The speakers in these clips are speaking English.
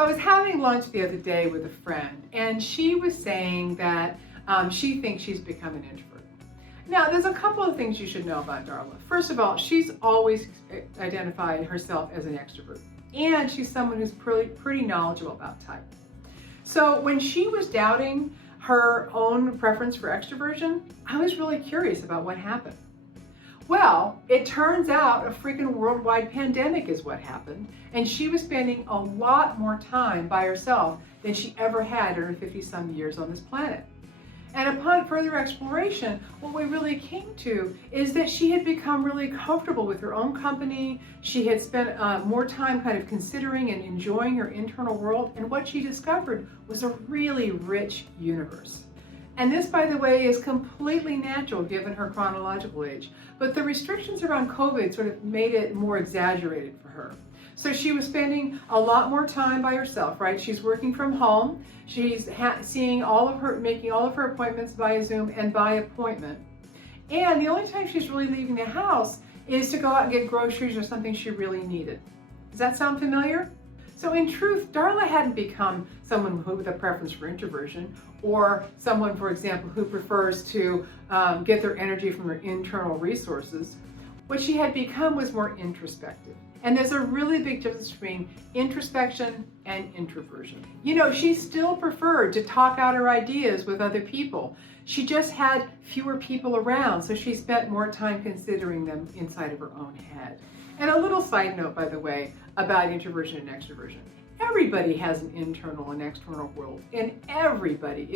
So I was having lunch the other day with a friend, and she was saying that she thinks she's become an introvert. Now, there's a couple of things you should know about Darla. First of all, she's always identified herself as an extrovert, and she's someone who's pretty knowledgeable about type. So when she was doubting her own preference for extroversion, I was really curious about what happened. Well, it turns out a freaking worldwide pandemic is what happened, and she was spending a lot more time by herself than she ever had in her 50-some years on this planet. And upon further exploration, what we really came to is that she had become really comfortable with her own company. She had spent more time kind of considering and enjoying her internal world, and what she discovered was a really rich universe. And this, by the way, is completely natural given her chronological age. But the restrictions around COVID sort of made it more exaggerated for her. So she was spending a lot more time by herself, right? She's working from home. She's making all of her appointments via Zoom and by appointment. And the only time she's really leaving the house is to go out and get groceries or something she really needed. Does that sound familiar? So in truth, Darla hadn't become someone with a preference for introversion, or someone, for example, who prefers to get their energy from their internal resources. What she had become was more introspective. And there's a really big difference between introspection and introversion. You know, she still preferred to talk out her ideas with other people. She just had fewer people around, so she spent more time considering them inside of her own head. And a little side note, by the way, about introversion and extroversion. Everybody has an internal and external world, and everybody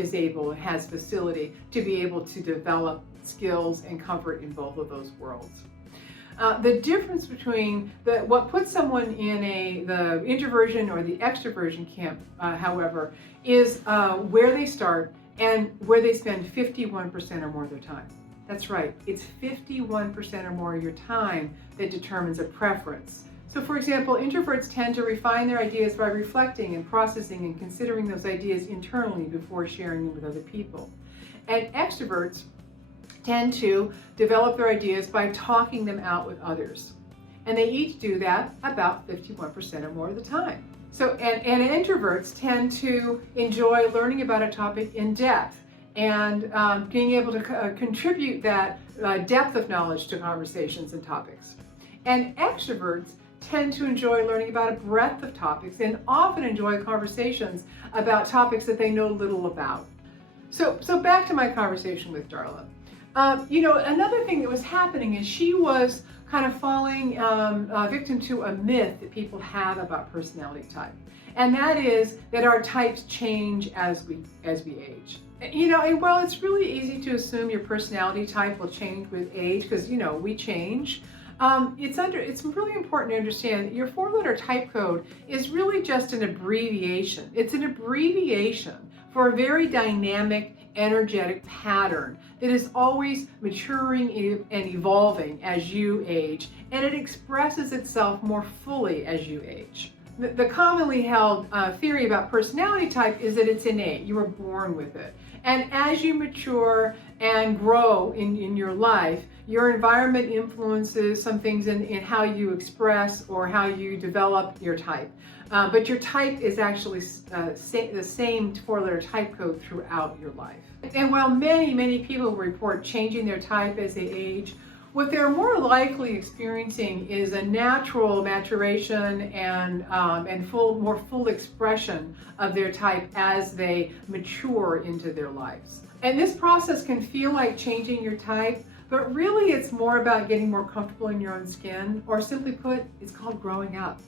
has facility to be able to develop skills and comfort in both of those worlds. The difference between what puts someone in the introversion or the extroversion camp, however, is where they start and where they spend 51% or more of their time. That's right, it's 51% or more of your time that determines a preference. So for example, introverts tend to refine their ideas by reflecting and processing and considering those ideas internally before sharing them with other people. And extroverts tend to develop their ideas by talking them out with others. And they each do that about 51% or more of the time. So, and introverts tend to enjoy learning about a topic in depth and being able to contribute that depth of knowledge to conversations and topics. And extroverts tend to enjoy learning about a breadth of topics and often enjoy conversations about topics that they know little about. So back to my conversation with Darla. You know, another thing that was happening is she was kind of falling victim to a myth that people have about personality type. And that is that our types change as we age. You know, and while it's really easy to assume your personality type will change with age, because, you know, we change, it's really important to understand that your 4-letter type code is really just an abbreviation. It's an abbreviation for a very dynamic, energetic pattern that is always maturing and evolving as you age, and it expresses itself more fully as you age. The commonly held theory about personality type is that it's innate. You were born with it. And as you mature and grow in your life, your environment influences some things in how you express or how you develop your type. But your type is actually the same 4-letter type code throughout your life. And while many people report changing their type as they age, what they're more likely experiencing is a natural maturation and more full expression of their type as they mature into their lives. And this process can feel like changing your type, but really it's more about getting more comfortable in your own skin, or simply put, it's called growing up.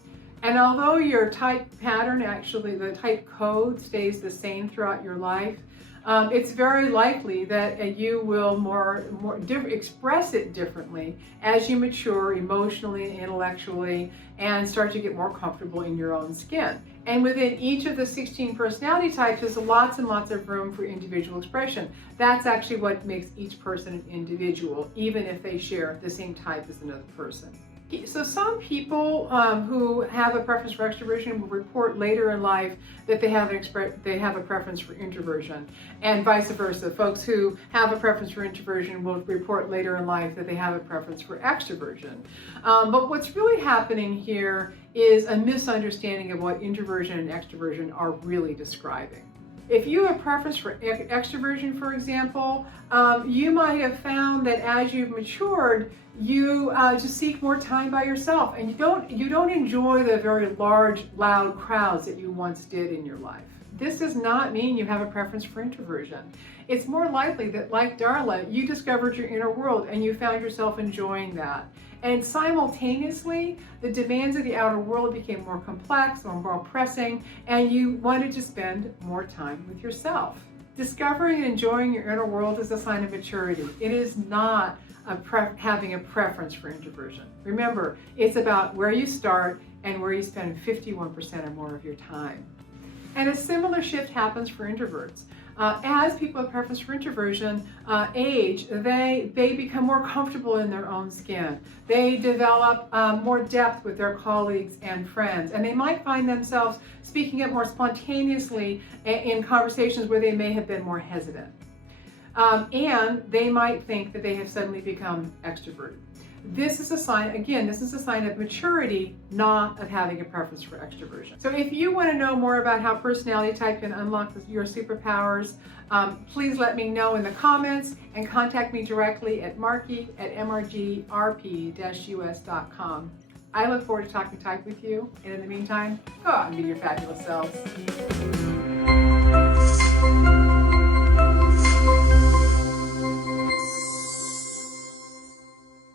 And although your type pattern, actually the type code, stays the same throughout your life, it's very likely that you will express it differently as you mature emotionally and intellectually and start to get more comfortable in your own skin. And within each of the 16 personality types, there's lots and lots of room for individual expression. That's actually what makes each person an individual, even if they share the same type as another person. So some people who have a preference for extroversion will report later in life that they have a preference for introversion, and vice versa. Folks who have a preference for introversion will report later in life that they have a preference for extroversion. But what's really happening here is a misunderstanding of what introversion and extroversion are really describing. If you have a preference for extroversion, for example, you might have found that as you've matured, you just seek more time by yourself, and you don't enjoy the very large, loud crowds that you once did in your life. This does not mean you have a preference for introversion. It's more likely that, like Darla, you discovered your inner world and you found yourself enjoying that. And simultaneously, the demands of the outer world became more complex or more pressing, and you wanted to spend more time with yourself. Discovering and enjoying your inner world is a sign of maturity. It is not having a preference for introversion. Remember, it's about where you start and where you spend 51% or more of your time. And a similar shift happens for introverts. As people with preference for introversion age, they become more comfortable in their own skin. They develop more depth with their colleagues and friends, and they might find themselves speaking up more spontaneously in conversations where they may have been more hesitant. And they might think that they have suddenly become extroverted. This is a sign, again, this is a sign of maturity, not of having a preference for extroversion. So if you want to know more about how personality type can unlock your superpowers, please let me know in the comments and contact me directly at Markey at mrgrp-us.com. I look forward to talking type with you, and in the meantime, go out and be your fabulous selves.